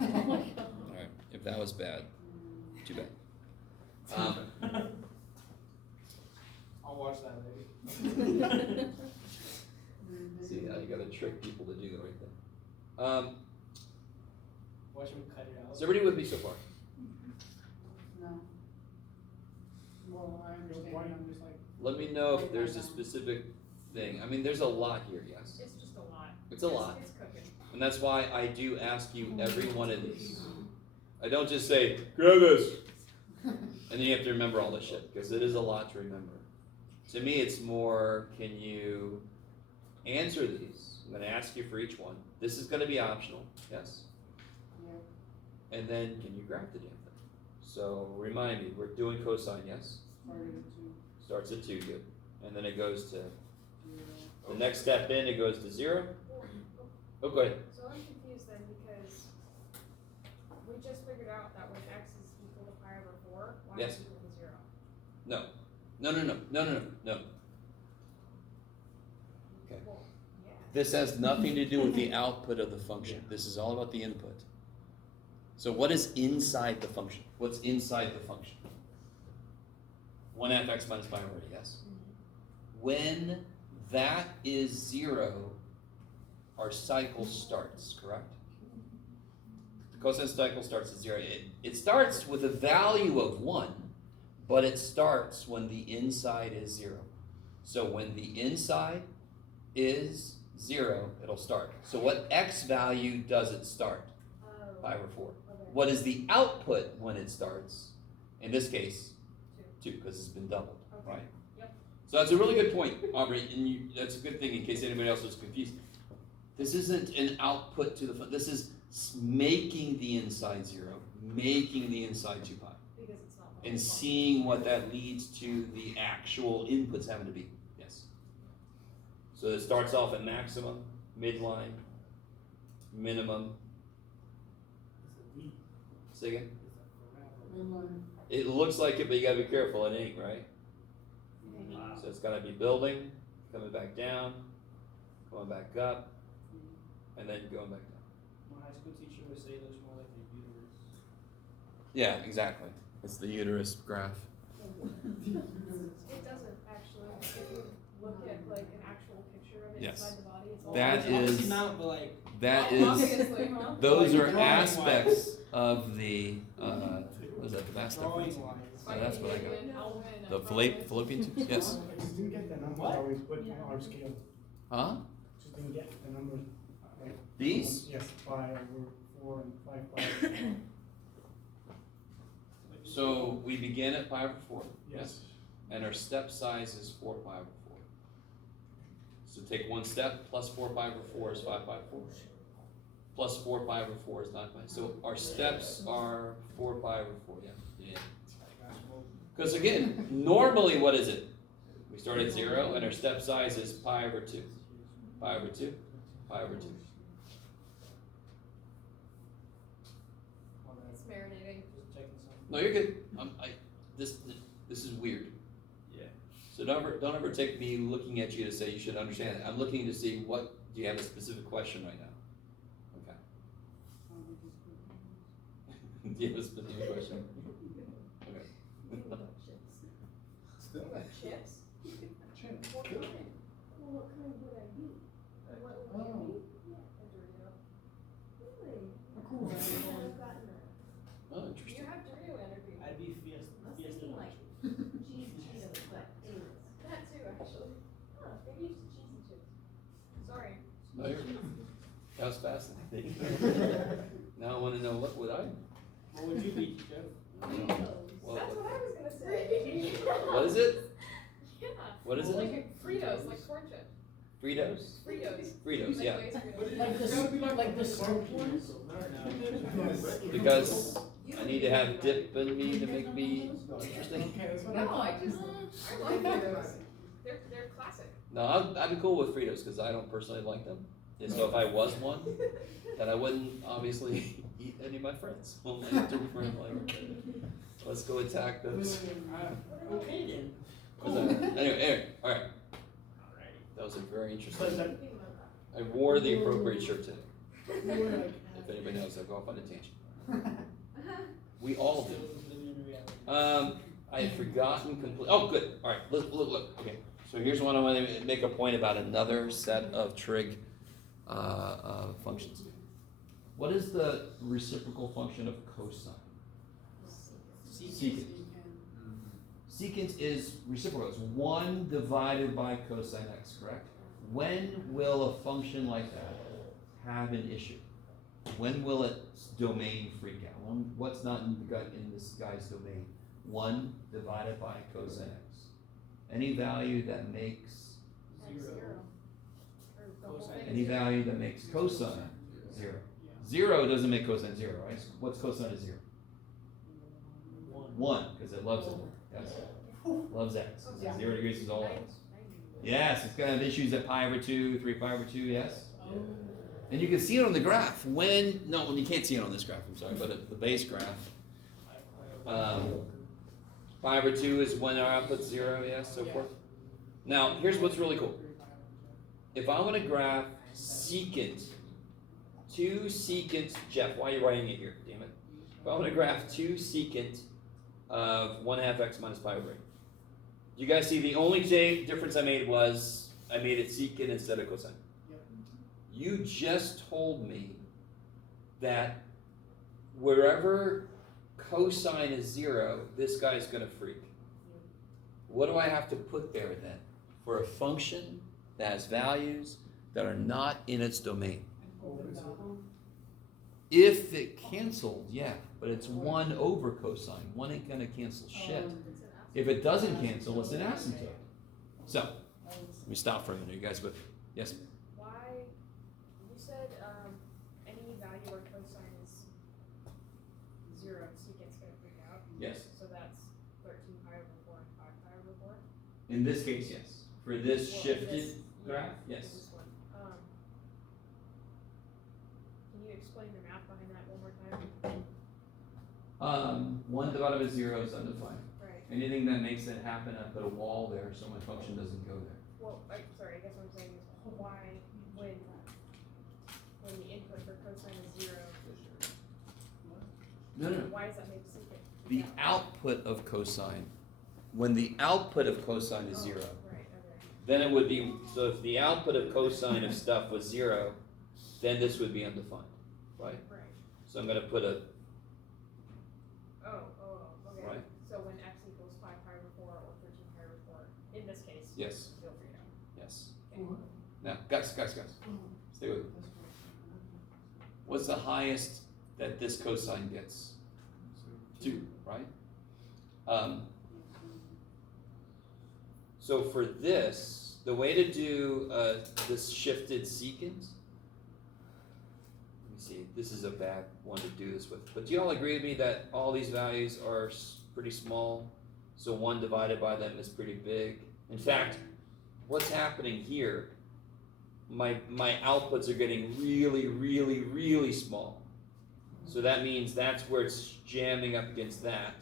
Alright, if that was bad, too bad. I'll watch that later. See, now you gotta trick people to do the right thing. Watch him cut it out. Is everybody with me so far? No. Well, I understand, I'm just like. Let me know if there's a specific thing. I mean, there's a lot here, yes. It's just a lot. It's a lot. It's cooking. And that's why I do ask you every one of these. I don't just say, grab this, and then you have to remember all this shit, because it is a lot to remember. To me, it's more, can you answer these? I'm gonna ask you for each one. This is gonna be optional, yes? Yeah, And then, can you graph the damn thing? So, remind me, we're doing cosine, yes? started at 2, Starts at 2, good. And then it goes to, 0. the next step in, it goes to 0. Oh, go ahead. So I'm confused then because we just figured out that when x is equal to pi over 4, y Yes. is equal to 0. No. No. Okay. Well, yeah. This has nothing to do with the output of the function. This is all about the input. So what is inside the function? What's inside the function? 1/2 x minus pi over 8, yes? When that is 0, our cycle starts, correct? The cosine cycle starts at 0. It starts with a value of 1, but it starts when the inside is 0. So when the inside is 0, it'll start. So what x value does it start? Oh. Pi over 4. Okay. What is the output when it starts? In this case, 2. 2, because it's been doubled, Okay. right? Yep. So that's a really good point, Aubrey, and that's a good thing in case anybody else was confused. This isn't an output to the this is making the inside 0, making the inside 2 pi, Because it's not and seeing what that leads to the actual inputs having to be. Yes. So it starts off at maximum, midline, minimum. Say again? Midline. It looks like it, but you gotta be careful, it ain't, right? So it's gotta be building, coming back down, going back up, and then going back down. My high school teacher would say it looks more like a uterus. Yeah, exactly. It's the uterus graph. It doesn't actually. If you look at like an actual picture of it Yes. inside the body, it's all That Obviously is- not, but like. That is, obviously, huh? those Like are drawing aspects of the, what is that, the mass Drawing difference? lines. So that's what I got. Alvin, The fallopian tubes, yes. I just didn't get the numbers What? always put on our scale. Huh? Just didn't get the numbers. Like, These? Yes, pi over 4. 4 and 5 pi over 4. So we begin at pi over 4. Yes. And our step size is 4 pi over 4. So take one step, plus 4 pi over 4 is 5 pi over 4. Plus 4 pi over 4 is 9 pi. So our steps are 4 pi over 4, yeah. Because again, normally what is it? We start at 0 and our step size is pi over 2. Pi over 2, pi over 2. It's marinating. Just checking something. No, you're good. This is weird. Yeah. So don't ever take me looking at you to say you should understand it. I'm looking to see what, do you have a specific question right now? Okay. Do you have a specific question? Okay. Chips? What kind? Well, what kind would I be? What Oh. would you be? A Dorito. Really? Cool. I might have gotten that. Oh, You interesting. have Dorito energy. I'd be Fiesta. I was Fiesta thinking lunch. like cheese Cheetos, but anyways. That too, actually. Huh, maybe it's cheesy chips. Sorry. No, that was fascinating. Now I want to know what would I? What would you be, Jeff? Fritos. Well, That's what I was gonna say. what is it? Yeah. What is it? Like Fritos, like corn chips. Fritos? Fritos. Fritos, Like yeah. Lay's Fritos. Like the soap ones? Because I need to have dip in me to make me interesting. Okay, that's what I No, I thought. just, I like Fritos. They're classic. No, I'd be cool with Fritos because I don't personally like them. And so if I was one, then I wouldn't obviously eat any of my friends. Well, my different like, let's go attack those. Okay then. Anyway, all right. That was a very interesting. I wore the appropriate shirt today. If anybody knows, I go off on a tangent. We all do. I had forgotten completely. Oh, good. All right. Look. Okay. So here's one I want to make a point about another set of trig functions. What is the reciprocal function of cosine? Secant. Secant is reciprocal. It's 1 divided by cosine x, correct? When will a function like that have an issue? When will its domain freak out? What's not in this guy's domain? 1 divided by cosine x. Any value that makes Zero. Or the whole thing any is zero. value that makes cosine 0. 0 doesn't make cosine 0, right? What's cosine of 0? 1, because it loves it. Yes. Loves x. Oh, yeah. 0 degrees is all x. 90. Yes, it's gonna have issues at pi over 2, 3 pi over 2, yes? And you can see it on the graph. Well, you can't see it on this graph, I'm sorry, but at the base graph. Pi over 2 is when our output's 0, yes, so forth. Now, here's what's really cool. If I want to graph secant, 2 secant, Jeff, why are you writing it here, damn it? If I want to graph 2 secant of 1/2 x minus pi over 8. You guys see the only difference I made was I made it secant instead of cosine. You just told me that wherever cosine is 0, this guy's going to freak. What do I have to put there then for a function that has values that are not in its domain? If it canceled, yeah, but it's 1 over cosine. 1 ain't going to cancel shit. If it doesn't cancel, it's an asymptote. So, let me stop for a minute. You guys with? Yes? Why, you said, any value where cosine is 0, secant's gonna freak out. Yes. So that's 13 pi over 4 and 5 pi over 4. In this case, yes. For this Well, shifted this- graph, yeah, yes. this one. Can you explain the math behind that one more time? 1 divided by 0 is undefined. Right. Anything that makes it happen, I put a wall there so my function doesn't go there. Well, sorry, I guess what I'm saying is why, when the input for cosine is 0, No. why does that make secant? The Yeah. output of cosine, when the output of cosine is 0, Right, okay. then it would be, so if the output of cosine of stuff was 0, then this would be undefined, right? Right. So I'm gonna put a, Okay. Right. So when x equals 5 pi over 4 or 13 pi over 4, in this case, yes, feel free to. yes. Okay. Now, guys, stay with me. What's the highest that this cosine gets 2, right? So for this, the way to do this shifted secant, let me see, this is a bad one to do this with, but do you all agree with me that all these values are pretty small? So 1 divided by them is pretty big. In fact, what's happening here, my outputs are getting really, really, really small. So that means that's where it's jamming up against that.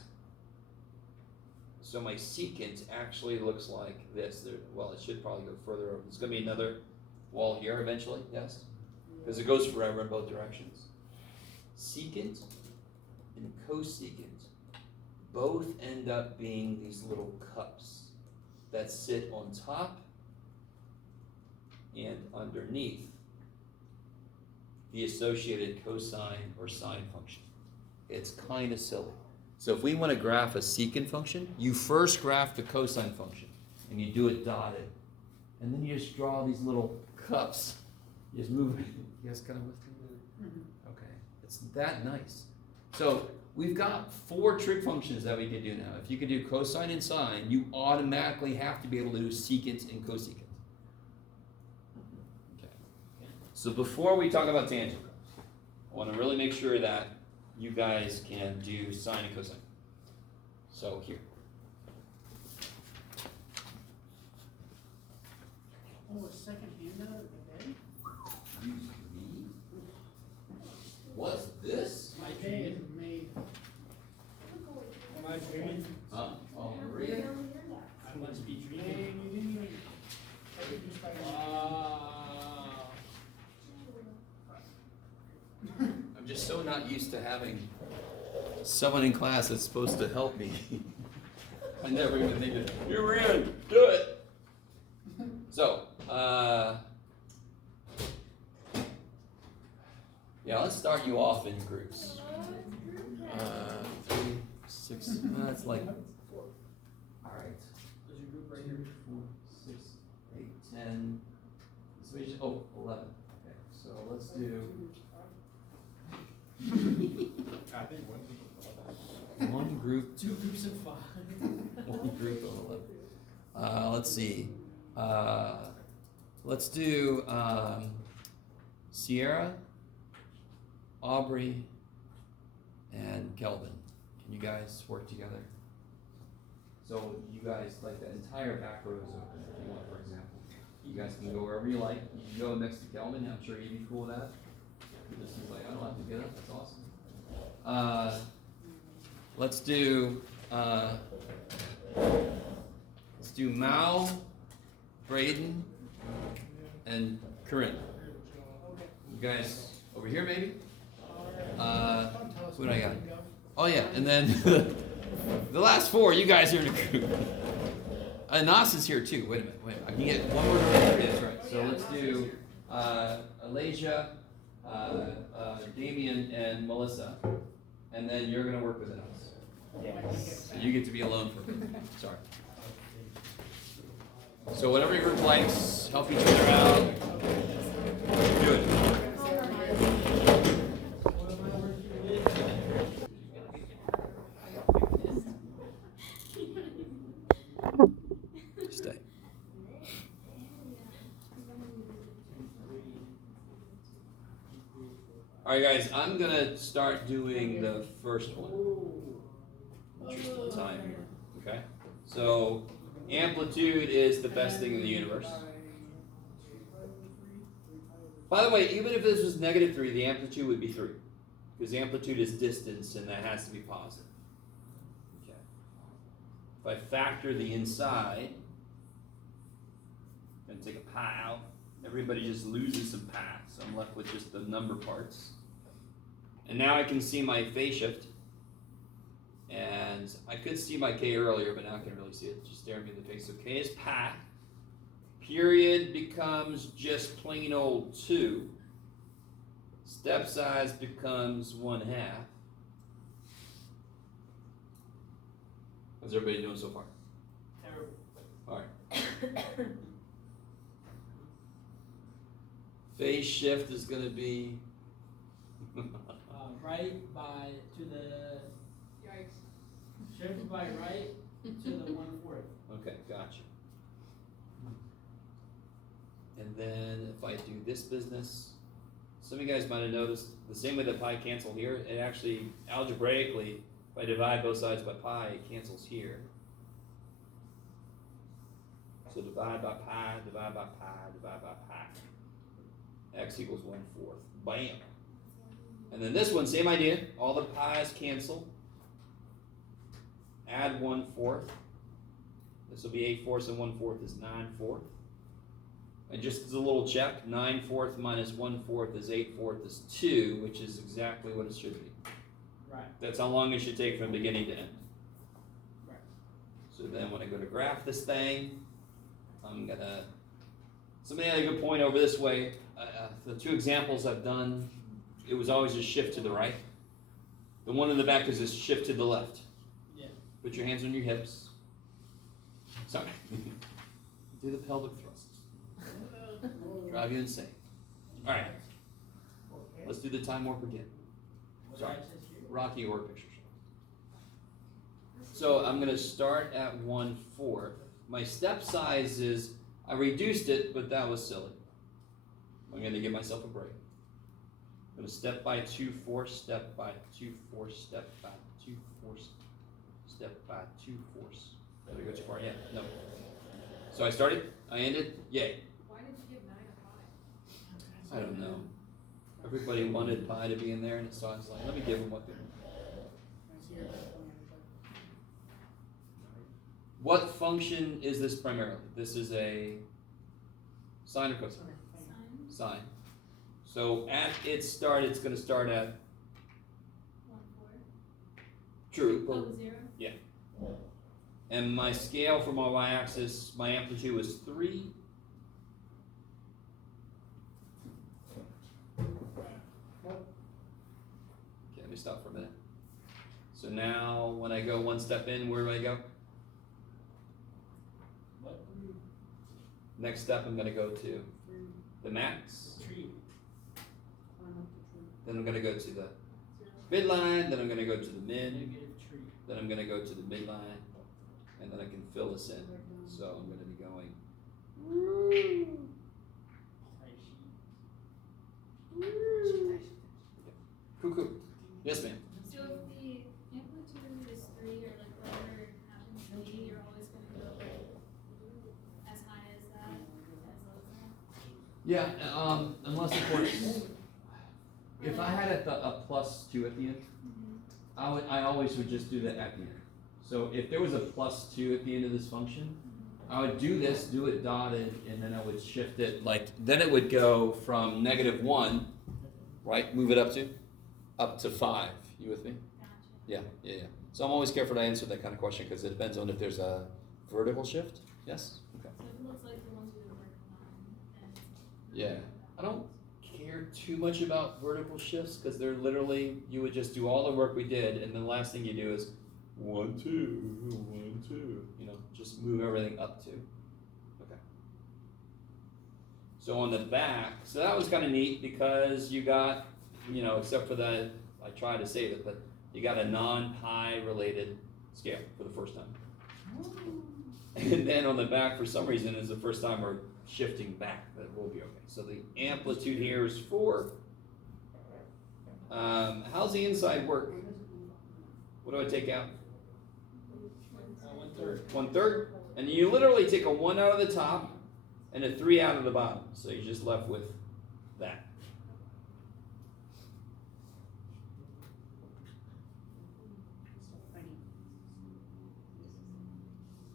So my secant actually looks like this. Well, it should probably go further over. There's going to be another wall here eventually, yes? Because it goes forever in both directions. Secant and cosecant both end up being these little cups that sit on top and underneath the associated cosine or sine function. It's kind of silly. So if we want to graph a secant function, you first graph the cosine function, and you do it dotted. And then you just draw these little cups. You just move it. You guys kind of with me? Okay. It's that nice. So we've got 4 trig functions that we can do now. If you can do cosine and sine, you automatically have to be able to do secant and cosecant. Okay. So before we talk about tangent, I want to really make sure that you guys can do sine and cosine. So here. Oh, a second handout again? Excuse me? What's this? My day is made. Am I dreaming? Huh? Oh, Maria. I must be Man, dreaming. you didn't even. I didn't start I'm just so not used to having someone in class that's supposed to help me. I never even think of, you're in, do it. So, yeah, let's start you off in groups. 3, 6, that's like, all right. There's your group right 2, here. 4, 6, 8, 10. So we just, 11. Okay, so let's do. I think One group, 2 groups of 5. one group of 11. Let's see. Let's do Sierra, Aubrey, and Kelvin. Can you guys work together? So you guys, like the entire back row is open if you want, for example. You guys can go wherever you like. You can go next to Kelvin. I'm sure he'd be cool with that. This is like, I don't have to get up. That's awesome. Let's do Mao, Braden, and Corinne. You guys over here maybe? Who do I got? Oh yeah, and then the last 4, you guys are in a group. Nas is here too. Wait a minute. I can get one more group. That's right. So let's do Alasia, Damien, and Melissa, and then you're gonna work with us. Yes. So you get to be alone for a bit. Sorry. So whatever your group likes, help each other out. Do it. Stay. All right, guys. I'm gonna start doing the first one. Interesting time here. Okay. So amplitude is the best thing in the universe. By the way, even if this was -3, the amplitude would be 3. Because amplitude is distance and that has to be positive. Okay. If I factor the inside, I'm going to take a pi out. Everybody just loses some pi. So I'm left with just the number parts. And now I can see my phase shift. And I could see my k earlier, but now I can really see it. Just staring me in the face. So k is pi. Period becomes just plain old 2. Step size becomes 1/2. How's everybody doing so far? Terrible. All right. Um, Phase shift is going to be right by, to the, Yikes. shift by right to the 1/4. Okay, gotcha. And then if I do this business, some of you guys might have noticed the same way that pi cancel here, it actually algebraically, if I divide both sides by pi, it cancels here. So divide by pi, divide by pi, divide by pi. X equals 1/4. Bam. And then this one, same idea. All the pi's cancel. Add 1/4. This will be 8/4, and 1/4 is 9/4. And just as a little check, 9/4 minus 1/4 is 8/4 is 2, which is exactly what it should be. Right. That's how long it should take from beginning to end. Right. So then when I go to graph this thing, I'm gonna, somebody had a good point over this way. The two examples I've done, it was always just shift to the right. The one in the back is just shift to the left. Yeah. Put your hands on your hips. Sorry. Do the pelvic thrusts. Drive you insane. All right, let's do the time warp again. Sorry, Rocky Horror Picture Show. So I'm gonna start at 1/4. My step size is, I reduced it, but that was silly. I'm gonna give myself a break. I'm gonna step by 2/4, step by 2/4, step by 2/4, step by 2/4. Did I go too far? Yeah, no. So I started, I ended, yay. Why did you give 9 a 5? I don't know. Everybody wanted pi to be in there, and so I was like, let me give them what they want. What function is this primarily? This is a sine or cosine? Sine. So at its start, it's going to start at 1/4. true, but, 0. yeah. And my scale for my y-axis, my amplitude was 3. Okay, let me stop for a minute. So now, when I go one step in, where do I go? What? Next step, I'm going to go to the max. Tree. Then I'm going to go to the midline. Then I'm going to go to the min. Negative tree. Then I'm going to go to the midline. And then I can fill this in. So I'm going to be going. Cuckoo. Yes, ma'am. So if the amplitude is 3 or like whatever it happens to be, you're always gonna go as high as that, as low as that? Yeah, unless of course, if I had a +2 at the end, I always would just do that at the end. So if there was a +2 at the end of this function, I would do this, do it dotted, and then I would shift it then it would go from -1, right? Move it up to 5. You with me? Gotcha. Yeah. So I'm always careful to answer that kind of question because it depends on if there's a vertical shift. Yes? Okay. So if it looks like the ones we were working on, then it's. Yeah. I don't care too much about vertical shifts because they're literally, you would just do all the work we did and the last thing you do is 1, 2, 1, 2. You know, just move everything up 2. Okay. So on the back, so that was kind of neat because you got, you know, except for that, I tried to save it, but you got a non-pi related scale for the first time. And then on the back, for some reason, is the first time we're shifting back, but we'll be okay. So the amplitude here is 4. How's the inside work? What do I take out? 1/3. 1/3. And you literally take a 1 out of the top and a 3 out of the bottom. So you're just left with that.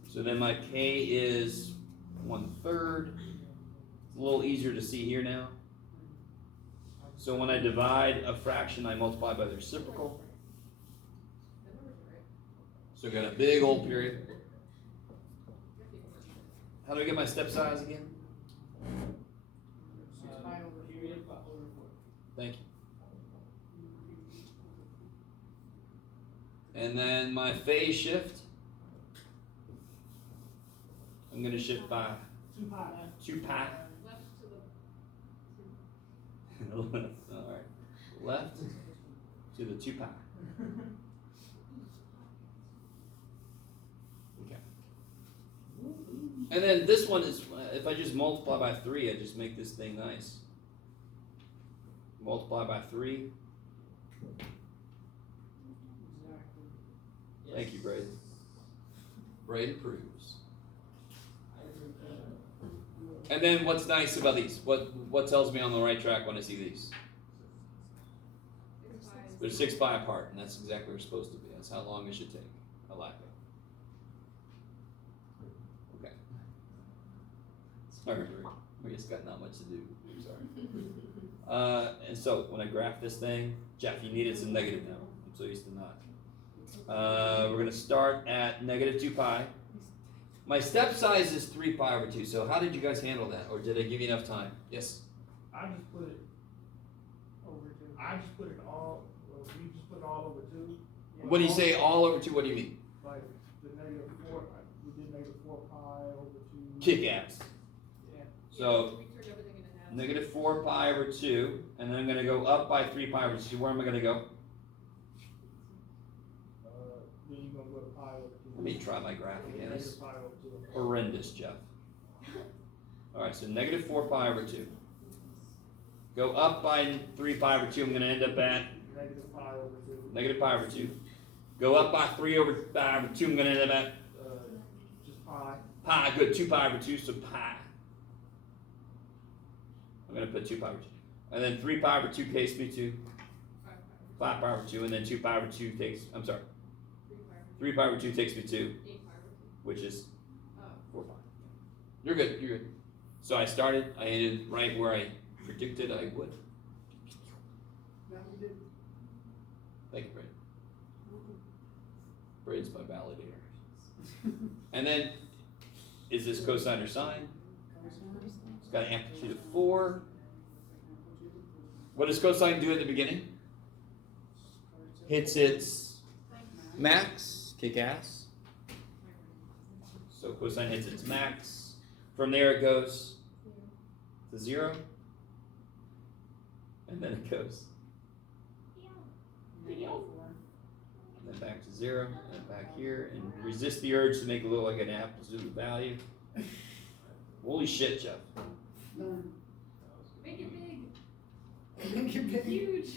So then my K is 1/3. It's a little easier to see here now. So when I divide a fraction, I multiply by the reciprocal. So I got a big old period. How do I get my step size again? Period over 4. Thank you. And then my phase shift. I'm going to shift by 2 pi. 2 pi. Left to the. Alright. Left to the 2 pi. Okay. And then this one is, if I just multiply by 3, I just make this thing nice. Multiply by 3. Thank you, Braden. Braden approves. And then what's nice about these? What tells me I'm on the right track when I see these? They're 6 pi apart, and that's exactly what they're supposed to be. That's how long it should take. I like it. Okay. Sorry, we just got not much to do. Sorry. And so when I graph this thing, Jeff, you needed some negative now. I'm so used to not. We're going to start at negative 2 pi. My step size is 3 pi over 2. So how did you guys handle that? Or did I give you enough time? Yes? I just put it over 2. I just put it all, we just put it all over 2. When you say all over 2, what do you mean? Like the negative 4, we did negative 4 pi over 2. Kick ass. Yeah. So negative 4 pi over 2. And then I'm going to go up by 3 pi over 2. Where am I going to go? Then you're going to go to pi over 2. Let me try my graph again. It's Negative pi over 2. horrendous, Jeff. Alright, so negative 4 pi over 2. Go up by 3 pi over 2. I'm going to end up at Negative pi over 2. negative pi over 2. Go up by 3 over pi over 2. I'm going to end up at Just pi. pi. Good. 2 pi over 2, so pi. I'm going to put 2 pi over 2. And then 3 pi over 2 takes me to 5 pi over 2. And then 2 pi over 2 takes, I'm sorry. 3 pi over 2 takes me to, which is 4 pi. You're good. You're good. So I started, I ended right where I predicted I would. No, you didn't. Thank you, Braden. Braden's my validator. And then, is this cosine or sine? It's got an amplitude of 4. What does cosine do at the beginning? Hits its max, kick ass. So cosine hits its max. From there it goes to 0. And then it goes. And then back to 0, and back here, and resist the urge to make it look like an absolute value. Holy shit, Jeff. Make it big. Make it big. Huge.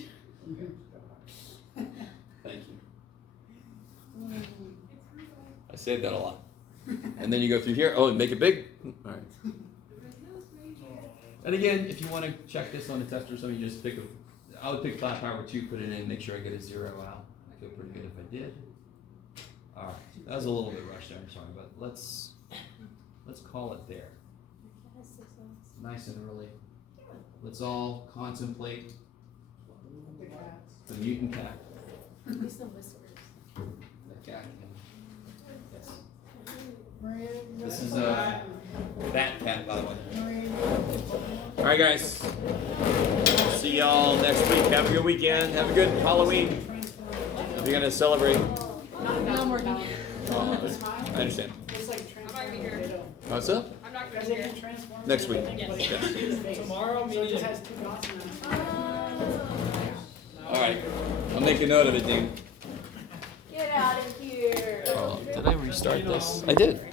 Thank you. I saved that a lot. And then you go through here. Oh, and make it big. All right. And again, if you want to check this on the test or something, you just pick a. I would pick 5 pi over 2, put it in, make sure I get a 0 out. I feel pretty good if I did. All right, that was a little bit rushed there. I'm sorry, but let's call it there. Nice and early. Let's all contemplate the mutant cat. At least the whiskers. The cat. Yes. This is a bat cat, by the way. All right, guys. See y'all next week. Have a good weekend. Have a good Halloween. If you're gonna celebrate. No more than I understand. It's like I'm not gonna be here. What's up? I'm not gonna Because be they here. can transform. Next week. Yes. Tomorrow, So it me just neither. has 2 dots in it. All right. I'll make a note of it, Dean. Get out of here. Did I restart this? I did.